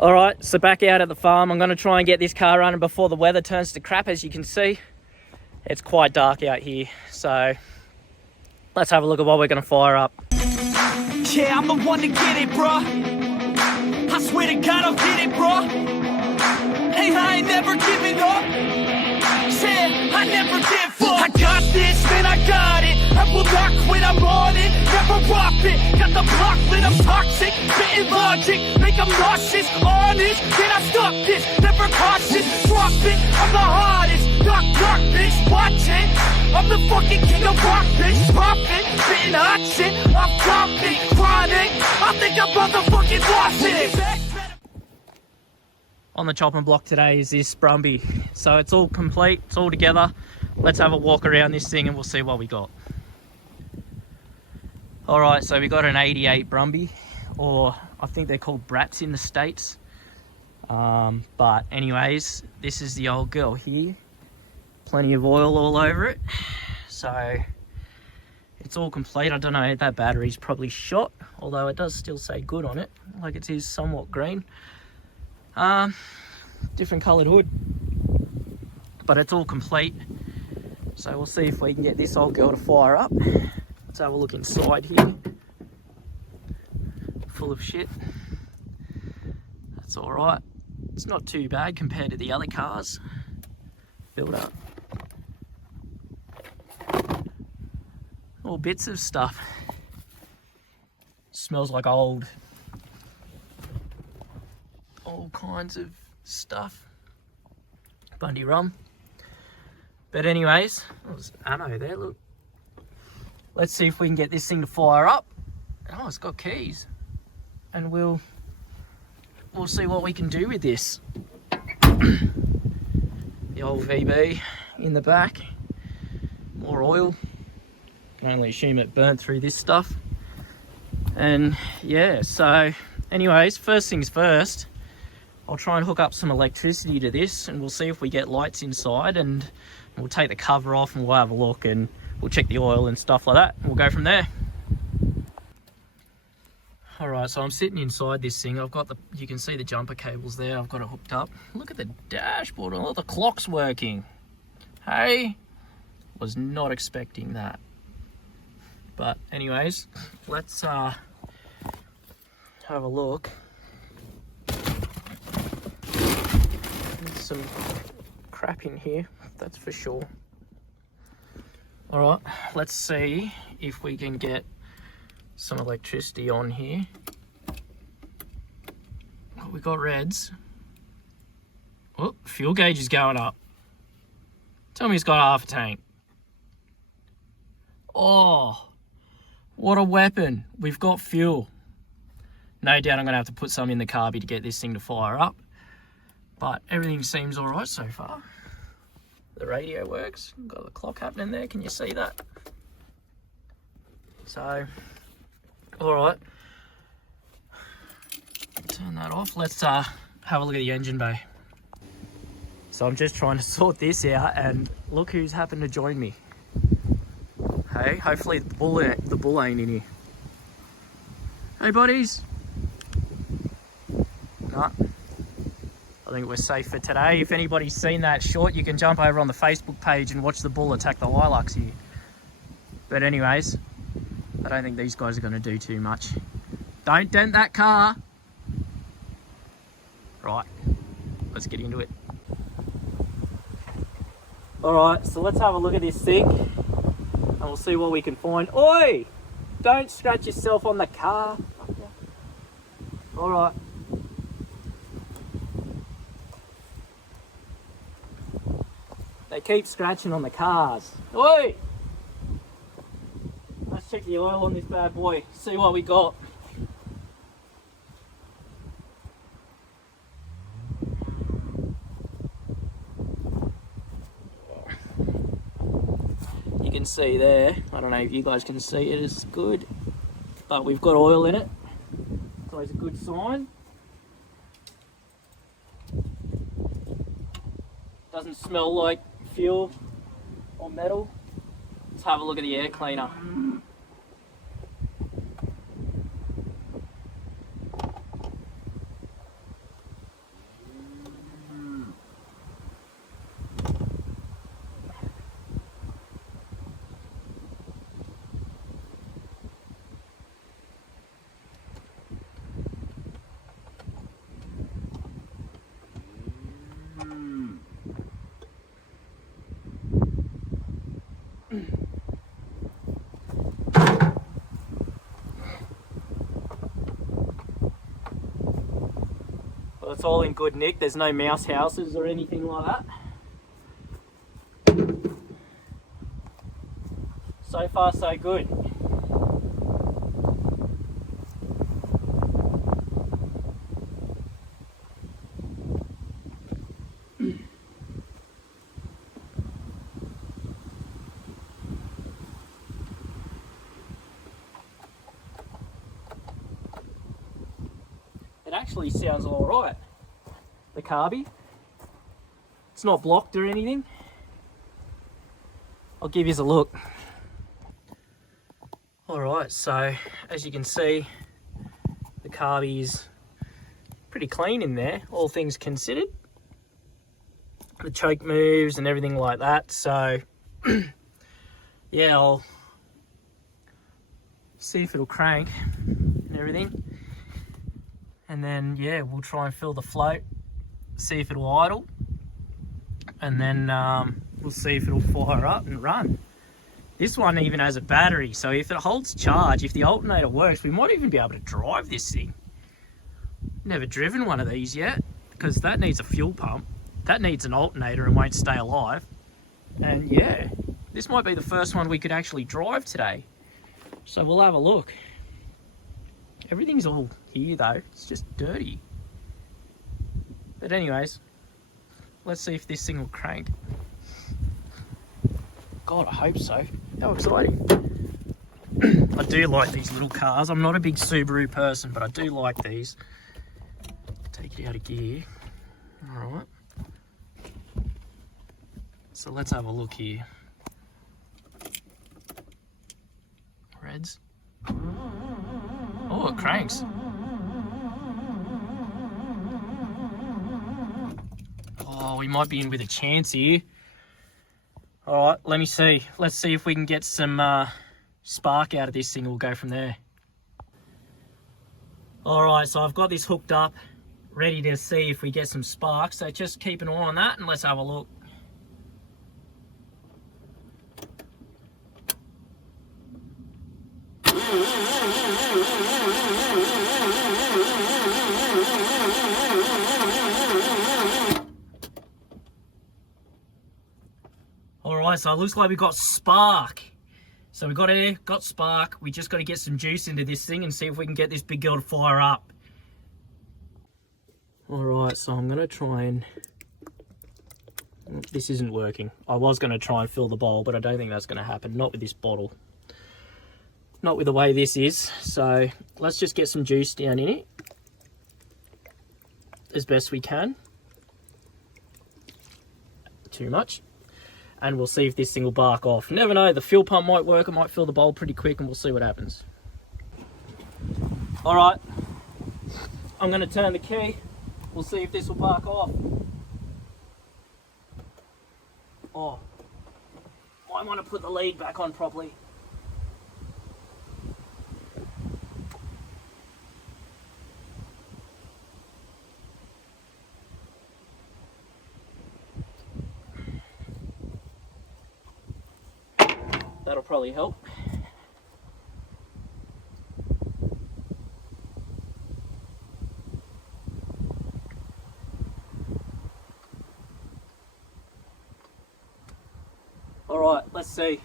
Alright, so back out at the farm. I'm going to try and get this car running before the weather turns to crap. As you can see, it's quite dark out here, so let's have a look at what we're going to fire up. Yeah, I'm the one to get it, bruh. I swear to God I'll get it, bruh. Hey, I ain't never giving up. Yeah, I never give up. I got this, man, I got it. I will not quit, I'm on it. Never rock it. Got the block lit, I'm toxic. Spitting logic, make them nauseous. Honest, can I stop this? Never cautious, drop it. I'm the hardest. Knock, knock, bitch, watch it. I'm the fucking king of rock, bitch. Poppin', spitting hot shit. I'm dropping, chronic. I think I'm motherfucking lost it. On the chopping block today is this brumby. So it's all complete, it's all together. Let's have a walk around this thing and we'll see what we got. Alright, so we got an 88 brumby, or I think they're called brats in the States. But anyways, this is the old girl here. Plenty of oil all over it. So it's all complete. I don't know, that battery's probably shot, although it does still say good on it. Like it is somewhat green. Different coloured hood, but it's all complete. So we'll see if we can get this old girl to fire up. Let's have a look inside here. Full of shit. That's all right. It's not too bad compared to the other cars. Built up. All bits of stuff. Smells like all kinds of stuff. Bundy rum. But anyways, there's ammo there, look. Let's see if we can get this thing to fire up. Oh, it's got keys. And we'll see what we can do with this. The old VB in the back. More oil. Can only assume it burnt through this stuff. And yeah, so anyways, first things first, I'll try and hook up some electricity to this and we'll see if we get lights inside, and we'll take the cover off and we'll have a look and we'll check the oil and stuff like that, and we'll go from there. Alright, so I'm sitting inside this thing. I've got you can see the jumper cables there. I've got it hooked up. Look at the dashboard and all the clock's working. Hey, was not expecting that. But anyways, let's have a look. There's some crap in here, that's for sure. Alright, let's see if we can get some electricity on here. Oh, we got reds. Oh, fuel gauge is going up. Tell me it's got half a tank. Oh, what a weapon. We've got fuel. No doubt I'm going to have to put some in the carby to get this thing to fire up. But everything seems alright so far. The radio works. Got the clock happening there. Can you see that? So, alright. Turn that off. Let's have a look at the engine bay. So I'm just trying to sort this out, and look who's happened to join me. Hey, hopefully the bull ain't in here. Hey buddies. Nah. I think we're safe for today. If anybody's seen that short, you can jump over on the Facebook page and watch the bull attack the Hilux here. But anyways, I don't think these guys are going to do too much. Don't dent that car. Right, let's get into it. Alright, so let's have a look at this thing and we'll see what we can find. Oi! Don't scratch yourself on the car. Alright. They keep scratching on the cars. Oi! Let's check the oil on this bad boy, see what we got. You can see there, I don't know if you guys can see it, it's good. But we've got oil in it. It's always a good sign. Doesn't smell like fuel or metal. Let's have a look at the air cleaner. So it's all in good nick. There's no mouse houses or anything like that. So far, so good. It actually sounds all right. The carby. It's not blocked or anything. I'll give you a look. Alright, so as you can see, the carby is pretty clean in there, all things considered. The choke moves and everything like that, so yeah, I'll see if it'll crank and everything. And then, yeah, we'll try and fill the float, see if it'll idle, and then we'll see if it'll fire up and run. This one even has a battery, so if it holds charge, if the alternator works, we might even be able to drive this thing. Never driven one of these yet, because that needs a fuel pump, that needs an alternator and won't stay alive. And yeah, this might be the first one we could actually drive today. So we'll have a look. Everything's all here though, it's just dirty. But anyways, let's see if this thing will crank. God, I hope so. How exciting. I do like these little cars. I'm not a big Subaru person, but I do like these. Take it out of gear. Alright. So let's have a look here. Reds. Oh, it cranks. Oh, we might be in with a chance here. Alright, let me see. Let's see if we can get some spark out of this thing. We'll go from there. Alright, so I've got this hooked up, ready to see if we get some spark. So just keep an eye on that and let's have a look. Alright, so it looks like we got spark. So we got air, got spark. We just got to get some juice into this thing and see if we can get this big girl to fire up. Alright, so I'm going to try and... This isn't working. I was going to try and fill the bowl, but I don't think that's going to happen. Not with this bottle. Not with the way this is. So let's just get some juice down in it as best we can. Too much. And we'll see if this thing will bark off. Never know, the fuel pump might work. It might fill the bowl pretty quick and we'll see what happens. Alright, I'm going to turn the key. We'll see if this will bark off. Oh, I want to put the lead back on properly. That'll probably help. All right, let's see.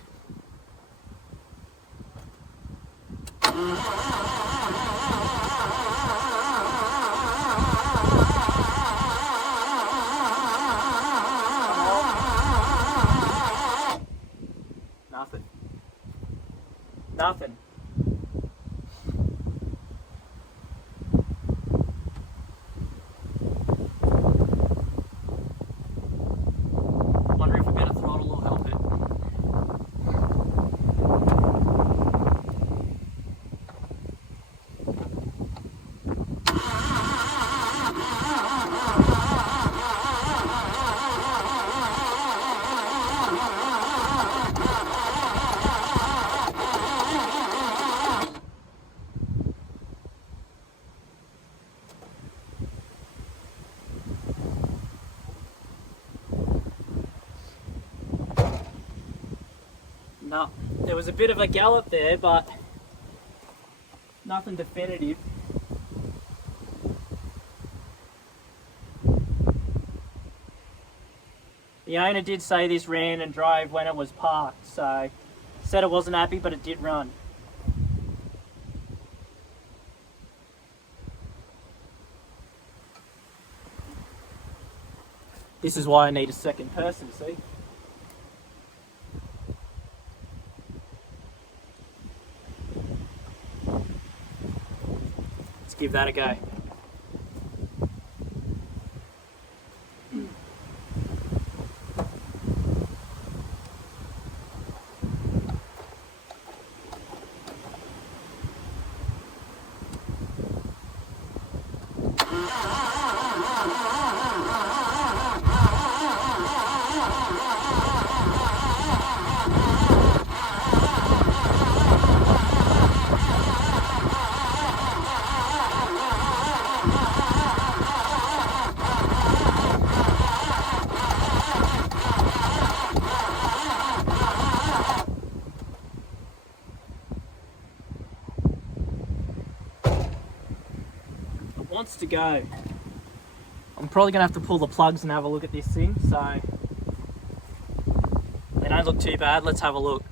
Nothing. Nothing. Wonder if a bit of throttle will help it. No, there was a bit of a gallop there, but nothing definitive. The owner did say this ran and drove when it was parked, so said it wasn't happy, but it did run. This is why I need a second person, see? Let's give that a go. Wants to go. I'm probably gonna have to pull the plugs and have a look at this thing, so they don't look too bad. Let's have a look.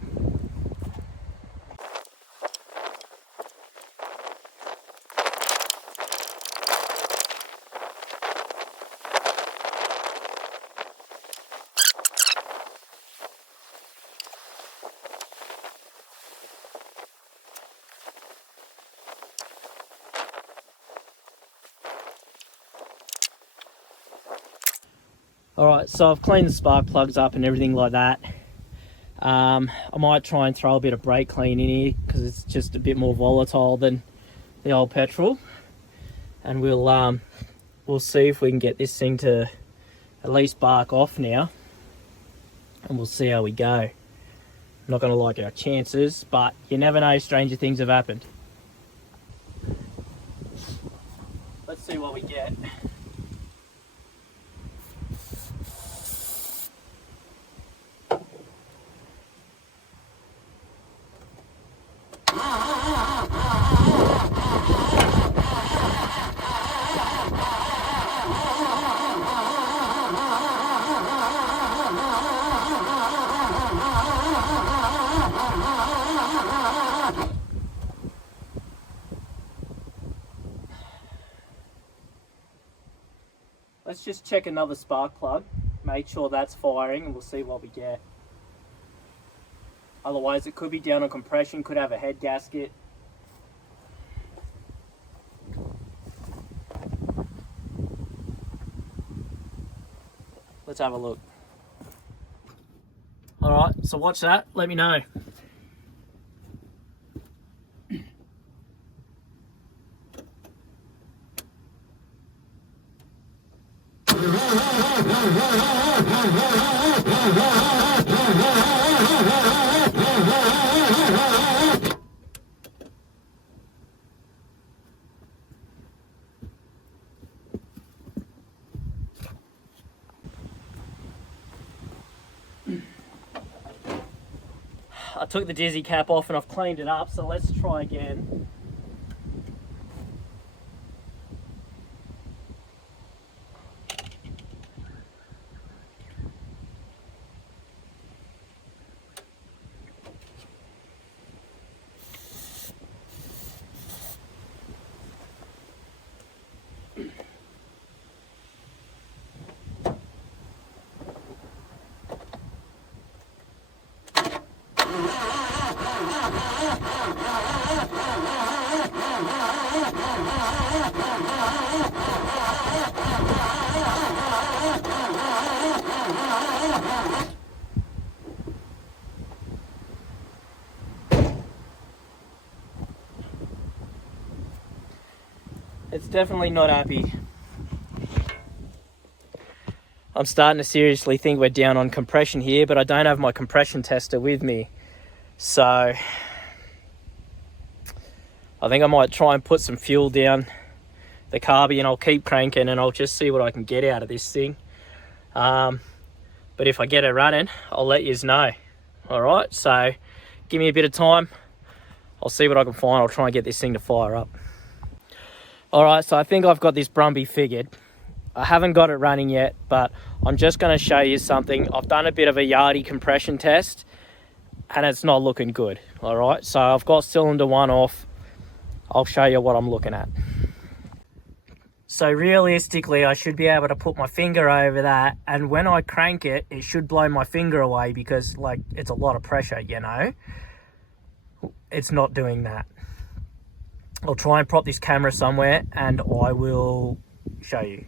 Alright, so I've cleaned the spark plugs up and everything like that. I might try and throw a bit of brake clean in here because it's just a bit more volatile than the old petrol. And we'll see if we can get this thing to at least bark off now. And we'll see how we go. I'm not going to like our chances, but you never know, stranger things have happened. Let's see what we get. Let's just check another spark plug, make sure that's firing, and we'll see what we get. Otherwise it could be down on compression, could have a head gasket. Let's have a look. Alright, so watch that, let me know. I took the doozy cap off and I've cleaned it up, so let's try again. It's definitely not happy. I'm starting to seriously think we're down on compression here, but I don't have my compression tester with me. So I think I might try and put some fuel down the carby and I'll keep cranking and I'll just see what I can get out of this thing. But if I get it running, I'll let yous know. Alright, so give me a bit of time. I'll see what I can find. I'll try and get this thing to fire up. Alright, so I think I've got this brumby figured. I haven't got it running yet, but I'm just going to show you something. I've done a bit of a Yardie compression test and it's not looking good. All right, so I've got cylinder 1 off. I'll show you what I'm looking at. So realistically, I should be able to put my finger over that, and when I crank it, it should blow my finger away because, like, it's a lot of pressure, you know? It's not doing that. I'll try and prop this camera somewhere and I will show you.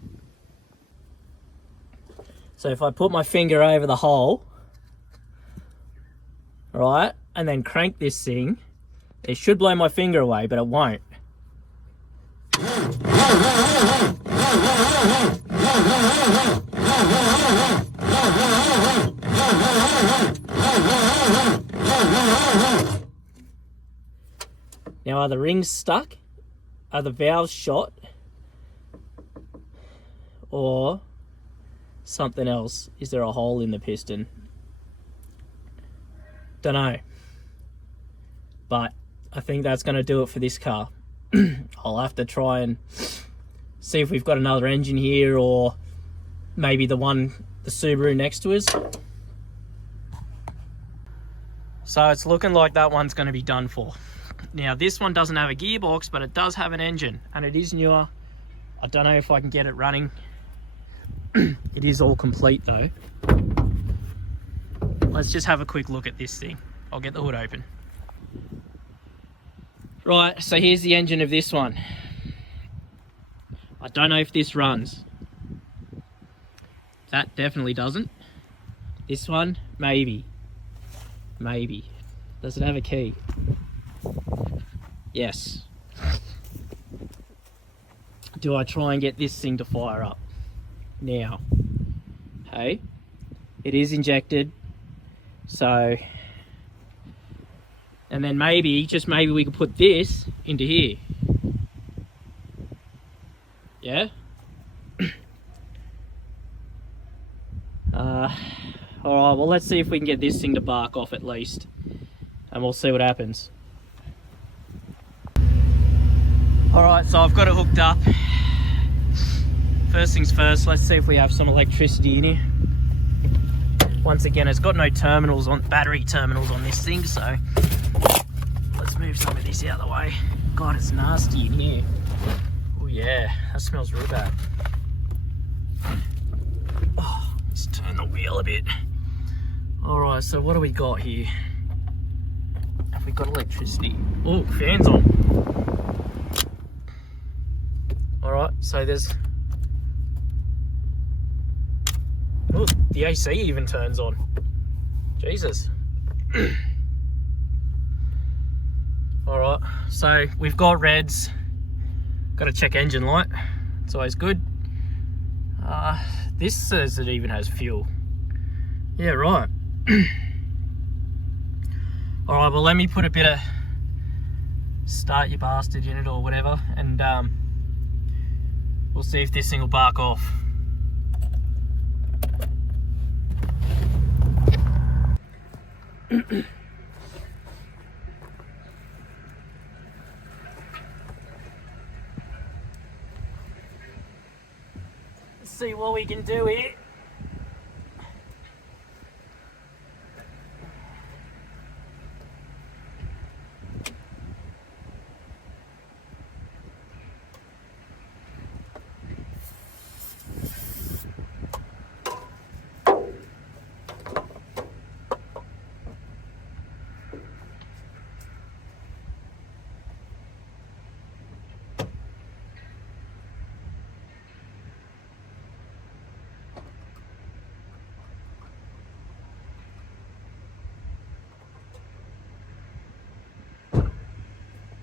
So if I put my finger over the hole, right, and then crank this thing, it should blow my finger away, but it won't. Now, are the rings stuck? Are the valves shot? Or something else? Is there a hole in the piston? Don't know. But I think that's going to do it for this car. I'll have to try and see if we've got another engine here, or maybe the Subaru next to us. So it's looking like that one's going to be done for. Now this one doesn't have a gearbox, but it does have an engine and it is newer. I don't know if I can get it running. It is all complete though. Let's just have a quick look at this thing. I'll get the hood open. Right, so here's the engine of this one. I don't know if this runs. That definitely doesn't. This one, maybe. Maybe. Does it have a key? Yes. Do I try and get this thing to fire up? Now, hey, it is injected, so, and then maybe, just maybe we could put this into here. Yeah? Alright, well let's see if we can get this thing to bark off at least, and we'll see what happens. Alright, so I've got it hooked up. First things first, let's see if we have some electricity in here. Once again, it's got no terminals on, battery terminals on this thing, so let's move some of this out of the way. God, it's nasty in here. Oh yeah, that smells real bad. Oh, let's turn the wheel a bit. Alright, so what do we got here? Have we got electricity? Oh, fan's on. Alright, so there's... Oh, the AC even turns on. Jesus. Alright, so we've got reds. Got to check engine light. It's always good. This says it even has fuel. Yeah, right. Alright, well let me put a bit of start you bastard in it or whatever, and we'll see if this thing will bark off. Let's see what we can do here.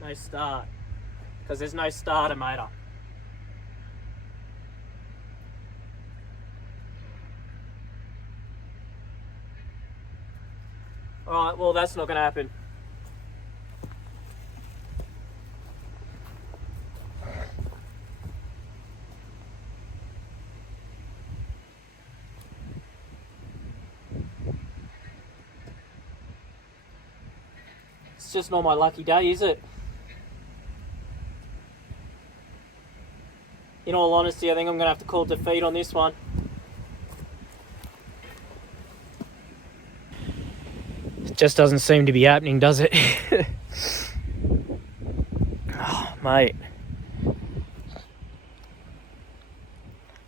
No start, because there's no starter motor. Alright, well that's not going to happen. It's just not my lucky day, is it? in all honesty, I think I'm going to have to call defeat on this one. It just doesn't seem to be happening, does it? Oh, mate.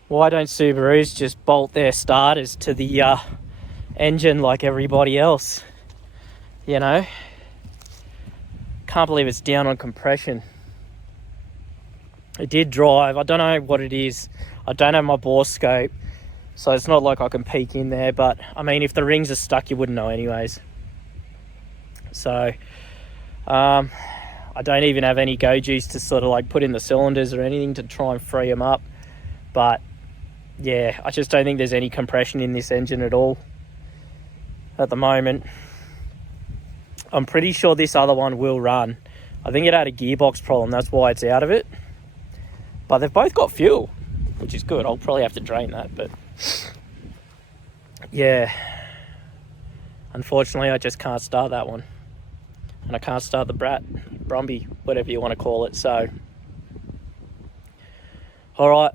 Why don't Subarus just bolt their starters to the engine like everybody else? You know? Can't believe it's down on compression. It did drive. I don't know what it is. I don't have my bore scope, so it's not like I can peek in there. But, I mean, if the rings are stuck, you wouldn't know anyways. So, I don't even have any go juice to sort of like put in the cylinders or anything to try and free them up. But, yeah, I just don't think there's any compression in this engine at all at the moment. I'm pretty sure this other one will run. I think it had a gearbox problem. That's why it's out of it. But they've both got fuel, which is good. I'll probably have to drain that. But, yeah. Unfortunately, I just can't start that one. And I can't start the brat, brumby, whatever you want to call it. So, all right.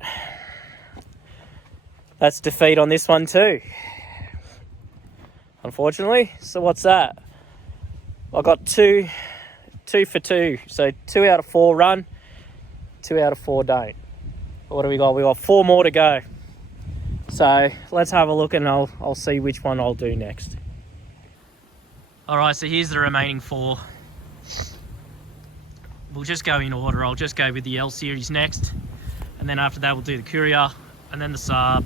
That's defeat on this one too. Unfortunately. So what's that? I got two for two. So 2 out of 4 run, 2 out of 4 don't. What do we got? We got 4 more to go. So let's have a look and I'll see which one I'll do next. All right, so here's the remaining 4. We'll just go in order. I'll just go with the L series next. And then after that, we'll do the Courier and then the Saab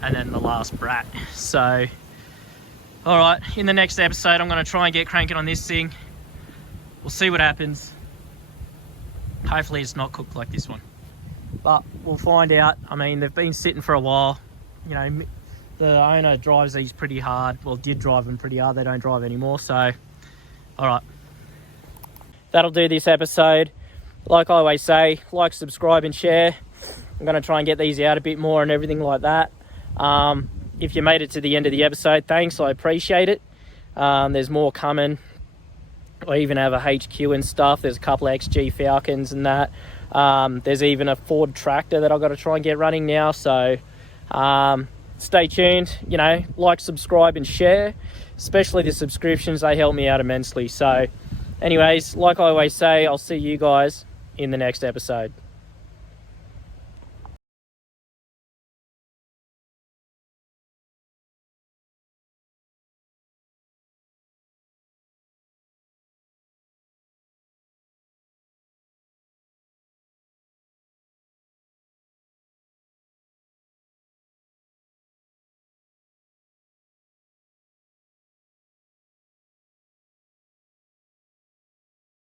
and then the last brat. So, all right, in the next episode, I'm going to try and get cranking on this thing. We'll see what happens. Hopefully it's not cooked like this one. But we'll find out. I mean, they've been sitting for a while. You know, the owner drives these pretty hard. Well, did drive them pretty hard. They don't drive anymore. So, all right. That'll do this episode. Like I always say, like, subscribe and share. I'm going to try and get these out a bit more and everything like that. If you made it to the end of the episode, thanks. I appreciate it. There's more coming. I even have a HQ and stuff. There's a couple of XG Falcons and that. There's even a Ford tractor that I've got to try and get running now. So stay tuned. You know, like, subscribe and share. Especially the subscriptions. They help me out immensely. So anyways, like I always say, I'll see you guys in the next episode.